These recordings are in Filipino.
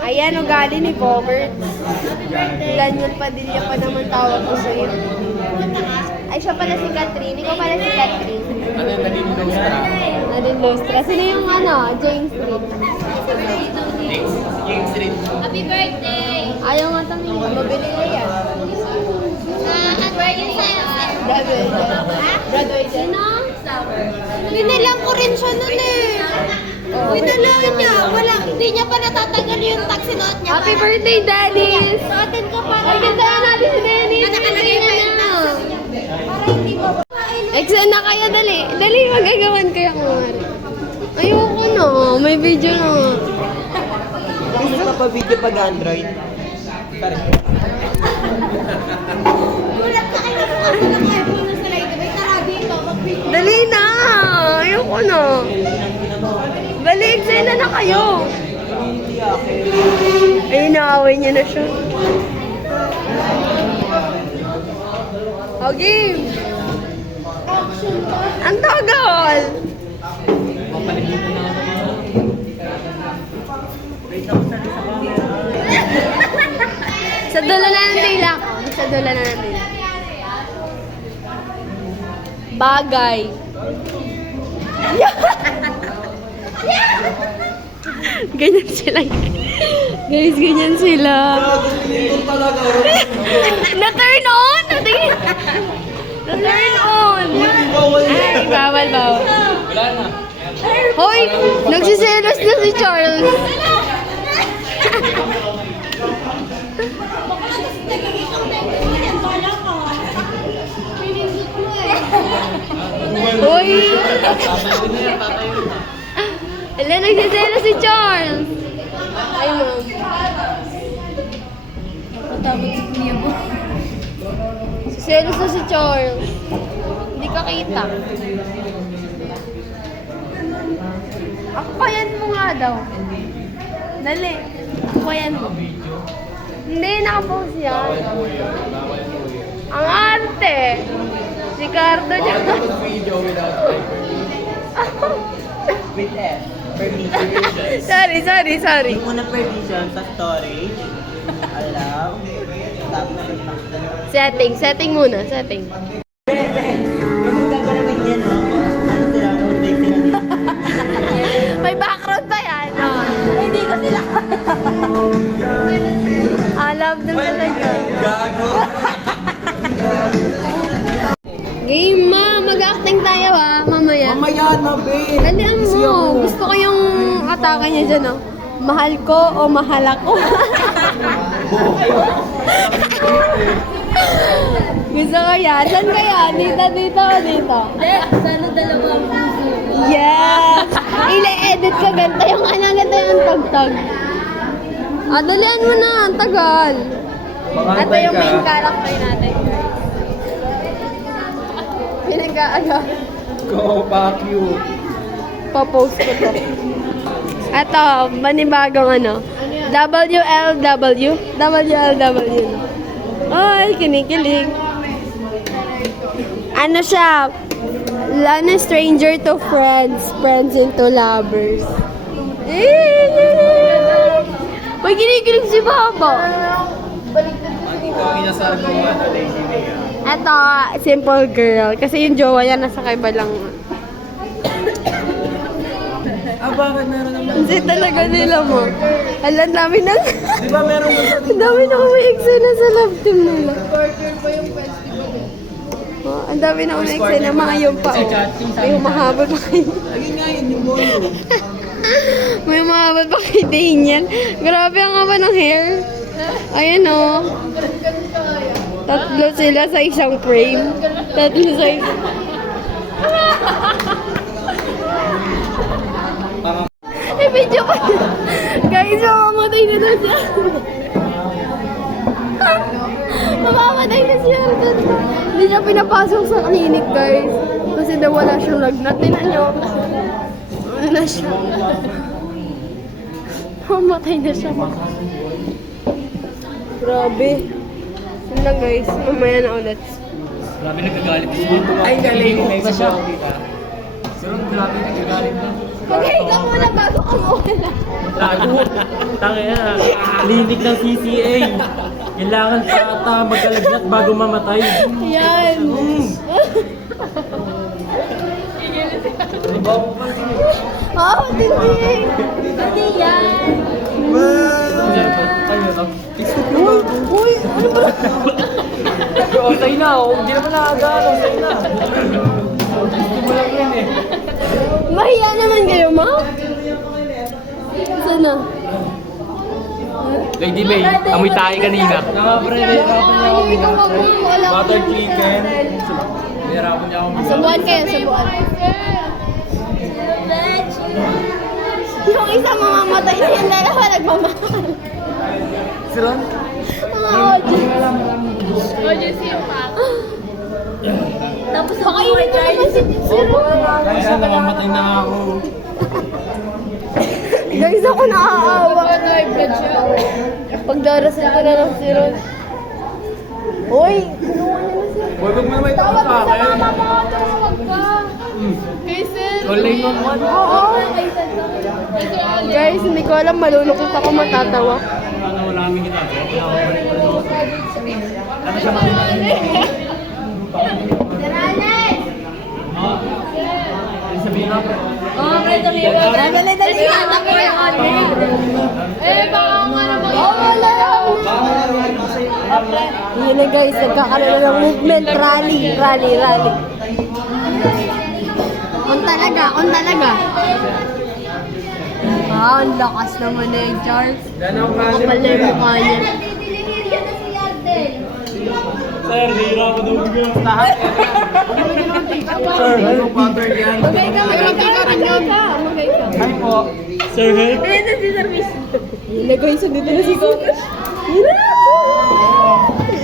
Ayan, ugali ni Bobert. Daniel Padilla pa naman tawag ko sa'yo. Ay, siya pala si Catherine. Ikaw pala si Catherine. Ano yung naging Lustra? Nadine Lustra. Sino yung James Street? James Street. Happy birthday! Ayaw nga tanong. Mabili na yan. At birthday sa'yo. Graduate yan. Pinalang ko rin siya nun eh. Oh. Pinalang niya. Wala, hindi niya pa natatanggal yung tag sinuot niya. Happy birthday, Dennis! Suotin ko para. Ay, ganda natin si Dennis. Nakalagay pa yung tag. Para hindi mo. Exen na kayo, dali. Dali, magagawan kayo kumari. Ayoko na. May video na. Gusto ka pa video pag Android? Gulat ka kayo kasi ng iPhone na sa light. May tara dito. Mag-video. Dali na. Ayoko na. Balik, eksena na kayo. Ay, naaway niya na siya. O, game. Ang tagal. Sa dulo na ng dila. Sa dulo na ng dila. Bagay. Ganyan sila. Guys, ganyan sila. Na-turn on! Na-turn on! Ay, bawal. Wala na. Hoy! Nagsiselos na si Charles. Hoy! Ala, nagsiselos si Charles. Ay, ma'am. Matapos niya mo. Siselos na si Charles. Hindi ka kita. Ako pa yan mo nga daw. Dali. Ako pa yan mo. Hindi, nakapost yan. Ang arte. Si Cardo niya. Video without with F. Permission. Sorry. Yung muna permission sa storage. Allow. Tapos yung Setting muna. Yung gagawin niya, no? Ano sila? May background pa yan. Hindi ko sila. Love dun talaga. Gago. Game ma, mag-acting tayo mamaya. Mamaya na, babe. Dalian mo. Gusto ko yung atake niya dyan, Mahal ko o mahal ako. Gusto ko yan. Saan kaya? Dito. Sana dalawang Yes! Ile-edit ko ganda yung ganda yung tagtag. Dalian mo na. Ang tagal. Ito yung main character natin. Pinag-aaga. Go back you. Pa-post ko to. Ito, manibagong WLW. WLW. Ay, kinikilig. Ano siya? Stranger to friends, friends into lovers. May kinikilig si Baba. Ikaw inasar ko ano, Lady Mia. Ito, simple girl. Kasi yung jowa niya nasa kaiba lang. Bakit meron naman? Kasi talaga nila mo. Alam namin na. Di ba meron mo sa Ang dami na may eksena sa love team nila. Oh, ang dami na may eksena. Maayong pa. May mahaba pa kayo. Ayun nga yun, yung mono. May mahaba pa kay Daniel. Grabe ang haba ng hair. Ayan o. Tatlo sila sa isang frame. Tatlo sa isang... video pa. Guys, mamamatay na daw siya. Mamamatay na siya. Hindi niya pinapasok sa klinik, guys. Kasi daw wala siyang lagnat. Tingnan niyo. Ano na siya? Mamamatay na siya. Grabe. Yun lang, guys. Mamaya na ulit. Grabe nagagalit siya. Ay, galing. Pero grabe nagagalit na. Maghiga muna bago ka muna. Tago. Tangina. Linig ng CCA. Kailangan tata magkalaglat bago mamatay. Yan. Oo, hindi. Hindi yan. Uy, ano ba? Okay na. Hindi naman nakagano. Okay na. Gusto mo lang yun eh. Mahiya naman kayo, ma? Sana. Lady May, amoy tayo kanina. Nakapre, nahirapan niya ako. Ikaw wag mo wala ko. Butter chicken. Nahirapan niya ako. Subuan kayo, subuan. Yung isa mamamatay na yung dalawa nagmamahal. Siron? Mga audience. Tapos pakainin mo naman si Zero. Guys, namamatay na ako. Guys, ako naaawa. Pagdarasal ko na ng Zero. Uy, kinuha niya na siya. Huwag mo naman ito Tawag sa mo sa akin. mama mo, tumawag ka. Kay Sir. Online mo mo. Oo. Guys, hindi ko alam, malulungkot ako matatawa. Ano, wala kami ginagawa. Ano siya makinig? Sabihin na ako. Oo, pre, dali. Dali, anak ko yung baka nga naman. Oo, wala. Yun na guys, nagkakaroon ng movement, rally. Kung talaga. Ah, ang lakas naman eh, Charles. Kapal na yung mukha niya. Sir, hira ko daw bigyan. Sir, anong pattern yan? Magay ka rin yun. Magay ka. Hi po. Sir, help. Ayun na si Service. Yun na guys, nandito na si Sir. Yun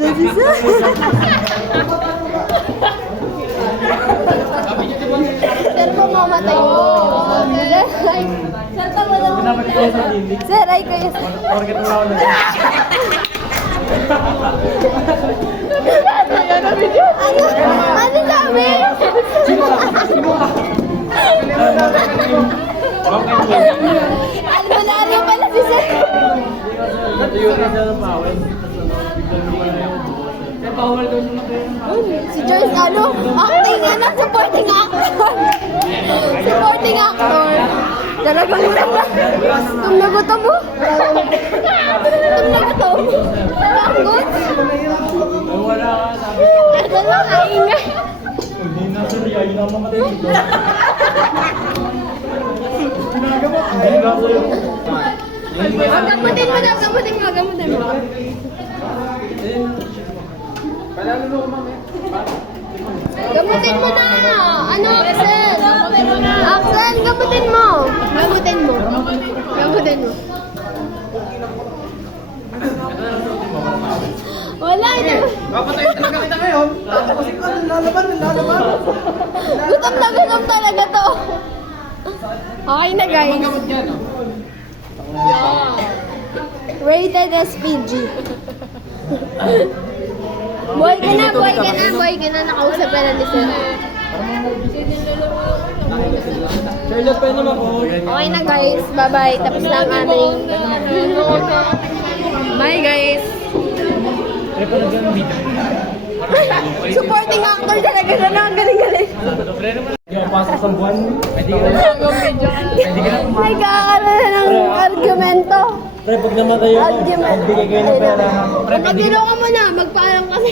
na si Sir. Sir, mamamatay mo. Sir, tama na. Pinapalik ko sa TV. Sir, ay kayo. Organ mo ako na. Ano sabi? Ano pala si Sir? Si Joyce, acting supporting actor. Supporting actor. Talagang gutom na gutom mo. Panggot. Wala ka sabi. Ito lang, kaingay. Hindi na sir, yun ang mamatay dito. Hindi na sir. Gamutin mo daw, gamutin mo. Gamutin mo na! Ano, Axel? Axel, gamutin mo! Wala na. Papatayin talaga kita ngayon. Kasi ka, lalaban. Gutom na gutom talaga to. Okay na guys. Rated SPG. Boy ka na. Nakausap ka na ni Sir. Charlotte, pwede naman po. Okay na guys. Bye-bye. Tapos na ang aming... Bye guys. Supporting actor talaga na. Ang galing-galing. Hindi ako pasok sa buwan. Pwede ka na. Nagkakaroon ng argumento. Pre, pag namatay ako, magbigay kayo ng pera. Pre, Pagkilo ka muna, magpaalam kasi.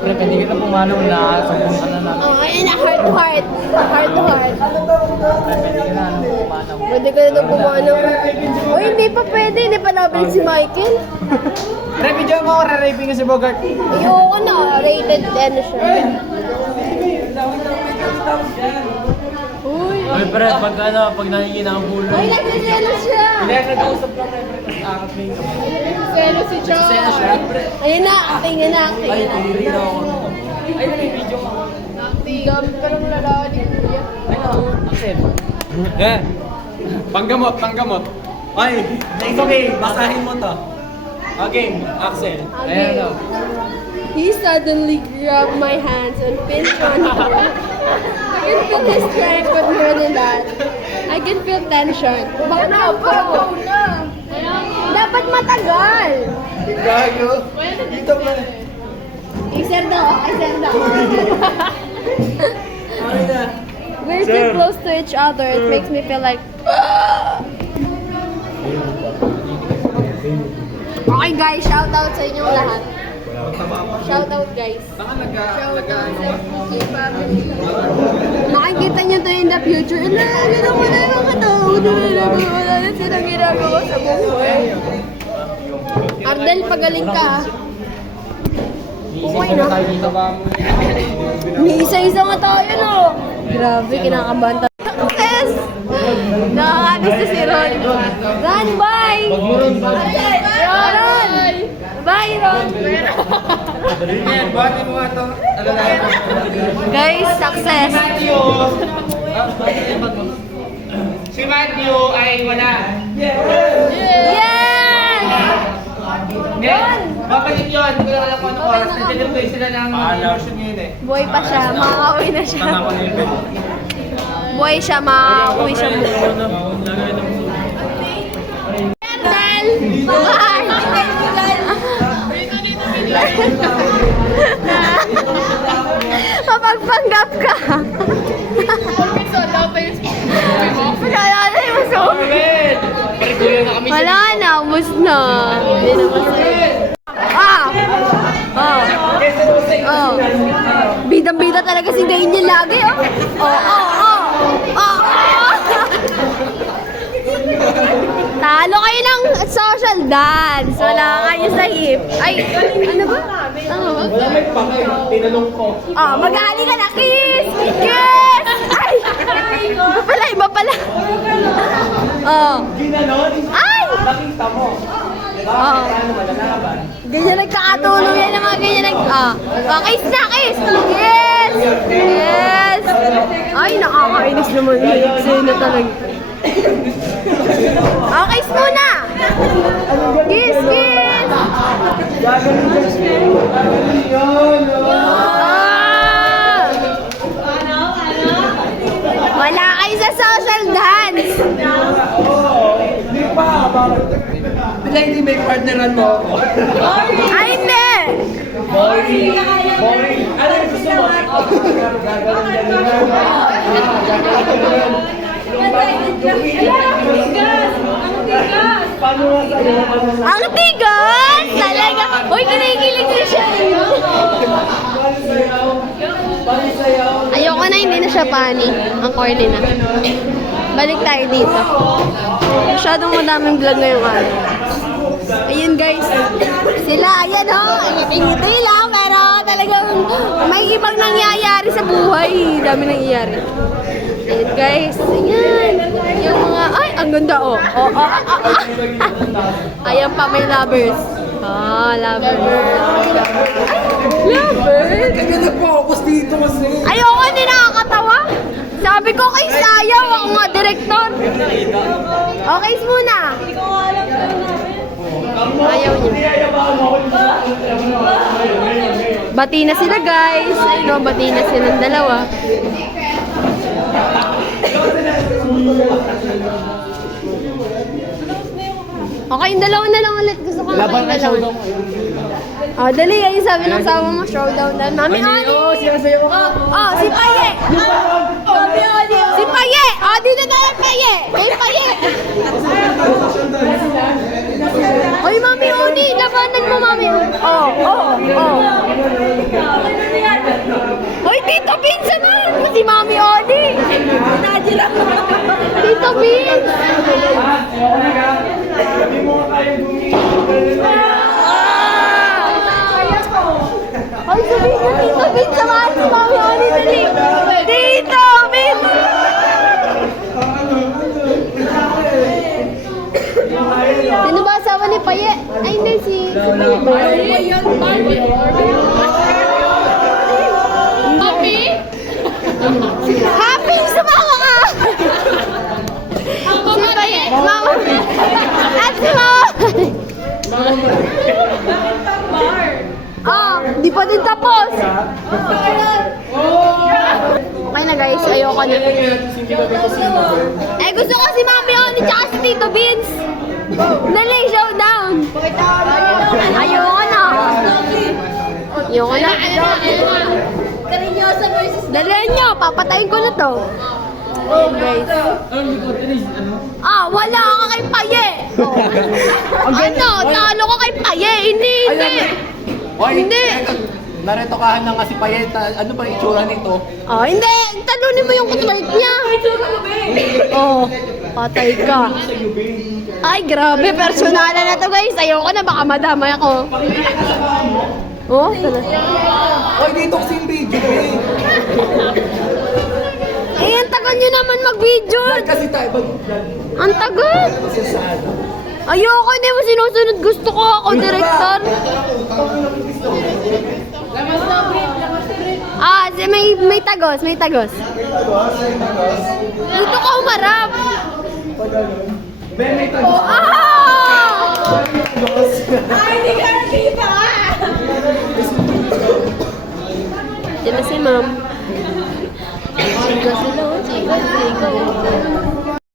Pre, pwede ka na pumanaw na. Sampung ka na na. Oh, ayun na, heart to heart. Heart to heart. Pwede ka na pumanaw. Pwede ka na daw pumanaw. O, hindi pa pwede. Hindi pa nabalik si Michael. Pre, video mo ako, re-raping ka si Bogart. Ayoko na. Rated ano siya. Uy. Uy, pre, pag nahingi na ang bulo. Uy, nagsiselo siya. Nag-uusap lang, pre, tapos may Selo si John. Selo siya. Ayun na, acting na. Ay, pinili na ako. Ay, may video ka. Dami ka ng lalaki ni Kuya. Ay, no. Axel. Yeah. Panggamot. Ay, it's okay. Basahin mo to. Okay, Axel. Ayan na. He suddenly grabbed my hands and pinned me on the floor. I can feel his strength, but more than that, I can feel tension. Baka naupo. Dapat matagal. Gago. Dito pa. Iser daw. Okay na. We're too close to each other. It makes me feel like... Okay guys, shout out sa inyong lahat. Shout out guys. Baka nag-ano ka? Makikita nyo to in the future. Gano'n ko na yung mga tao. Wala na silang ginagawa sa buhay. Ardel, pagaling ka. Okay na. May isa-isa nga tayo, no? Grabe, kinakabahan tayo. Success! Nakakagusto si Ron. Ron, bye! Ron! Bye, Ron! Buhatin mo nga to. Guys, success! Si Matthew ay wala. Yes! Yan! Babalik yun. Hindi ko alam kung anong oras. Nag-deliver sila ng version ngayon eh. Buhay pa siya, makakauwi na siya. Tama ko na yun. Buhay siya, makakauwi siya buhay. Ardel! Mapagpanggap ka! Wala na yung sulit! Wala na, ubus na. Hindi na kasi. Bidang-bida talaga si Daniel lagi, Talo kayo ng social dance. Wala kayo sa hip. Ay, ano ba? Wala may pangay. Tinanong ko. Maghali ka na. Kiss! Kiss! Ay! Iba pala. Ginanon? Ay! Nakita mo. Ano malalaban? Ganyan nagkakatulong yan ng mga ganyan kiss na, kiss! Yes! Yes! Ay, nakakainis naman yung eksena talaga. Kiss muna! Kiss, kiss! Wala kayo sa social dance! Bila hindi may partneran mo ako. Ay, hindi! Boring. Ano yung gusto mo? Ang tigas! Talaga! Uy, kinikilig na siya! Ayoko na, hindi na siya pani. Ang corny na. Balik tayo dito. Masyadong madaming vlog ngayong araw. Ayun guys. Sila, ayan o. Ngiti lang, pero talagang may ibang nangyayari sa buhay. Dami nangyayari. Ayun guys. Ayan. Yung mga, ay, ang ganda o. Ayan pa, may lovers. Lovers. Lovers? Kaya nag-focus dito kasi. Ayoko, hindi nakakatawa. Sabi ko kay Sayaw, ako nga direktor. Okay, muna. Ayaw niya. Bati na sila guys. Ayun, bati na silang dalawa. Okay, yung dalawa na lang ulit. Gusto ko na kayong dalawa. Dali, ayun sabi ng sama mo, showdown na. Mami, Ani! Si Paye! Si Paye! Dito tayo, Paye! Kay Paye! Oy, Mami Oni! Labanan mo, Mami Oni! Oy, Tito Vince naman! Si Mami Oni! Tito Vince! Hindi mo kayang Ay, sabihin mo, Tito Vince, samahan si Mami Oni, dali! Tito Vince! Sino ba asawa ni Paye? Ay, hindi, si Paye. Happy? Happy! Sumama ka! Si Paye, mama. At si mama. di pa din tapos. Okay na guys. guys, ayoko na. Eh, gusto ko si Mami Oni tsaka si Tito Vince. Dali, showdown. Ayoko na. Ayoko na. Karinyosa versus... Dali nyo, papatayin ko na to. Oh, guys. Ah, wala ka kay Paye. Oh. Ano, talo ka kay Paye. Hindi. Hindi. Naretokahan na nga si Payet. Ano ba itsura nito? Oh, hindi. Talunin mo yung kutwalik niya. Oh, patay ka. Ay, grabe. Personalan na to, guys. Ayoko na. Baka madamay ako. Oh, Oy, dito kasi yung video eh. eh, ang tagal nyo naman mag-video. Kasi tayo ba? Ang tagal. Ayoko, hindi mo sinusunod. Gusto ko ako, director. Ah, may tagos, may tagos. Dito ka umarap. Oh, ah! Ay, hindi ka nakita! Diyan na si ma'am. Chika sila, chika, chika.